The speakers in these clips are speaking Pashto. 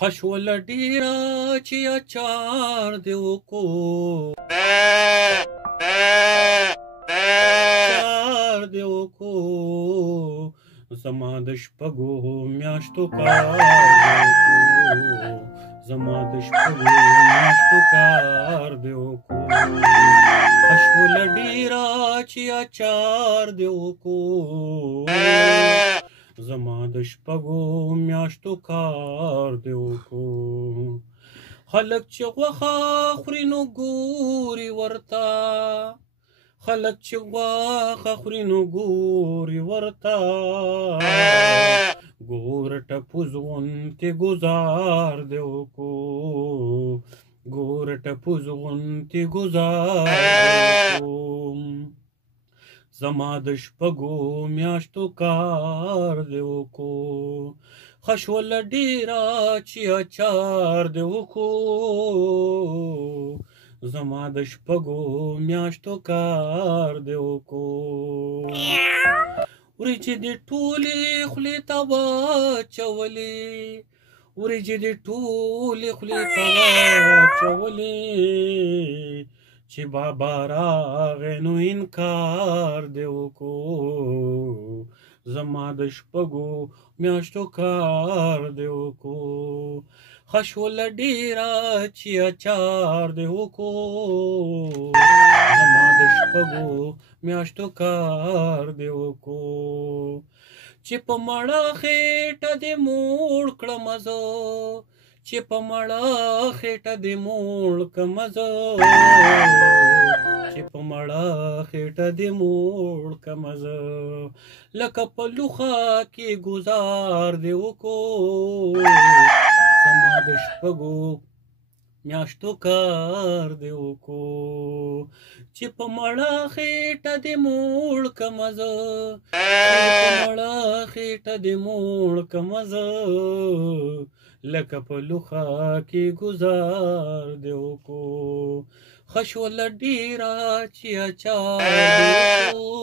خشول ډیره چې اچار دې وکړو چار دې وکړو زما د شپږو میاشتو کار دې وکړو زما د شپږو میاشتو کار دې وکړو خشول ډیره چې اچار دې وکړو زما د شپږو میاشتو کار دې وکړو خلک چې غوښه خوري نو ګوري ورته خلک چې غوښه خوري نو ګوري ورته ګوره ټپوس غوندې ګوزار دې وکړو ګوره ټپوس غوندې ګوزار دې وکړو زما د شپږو میاشتو کار دې وکړو خشوله ډیره چې اچار دې وکړو زما د شپږو میاشتو کار دې وکړو وریجې دې ټولې خولې ته واچولې وریجې دې ټولې خولې ته واچولې چې بابا راغی نو انکار دې وکړو زما د شپږو میاشتو کار دې وکړو خشوله ډیره چې اچار دې وکړو زما د شپږو میاشتو کار دې وکړو چې په مړه خېټه دې موړ کړم زه چې په مړه خېټه دې موړ کړم زه چې په مړه خېټه دې موړ کړم زه لکه په لوښه کې ګوزار دې وکړو زما د شپږو میاشتو کار دې وکړو چې په مړه خېټه دې موړ کړم زه په مړه خېټه دې موړ کړم زه لکه په لوښه کې ګوزار دې وکړو خشوله ډیره چې اچار دې وکړو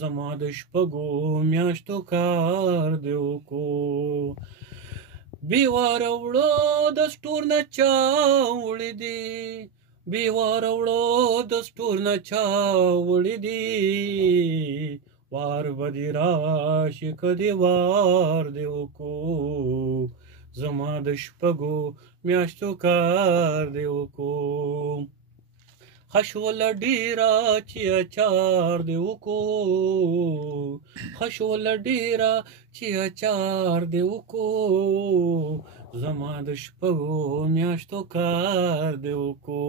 زما د شپږو میاشتو کار دې وکړو بې واره وړو د سټور نه چا وړي دي بې واره وړو د سټور نه چا وړي دي وار به دې راشي که دې وار دې وکړو زما د شپږو میاشتو کار دې وکړو خشوله ډیره چې اچار دې وکړو خشوله ډیره چې اچار دې وکړو زما د شپږو میاشتو کار دې وکړو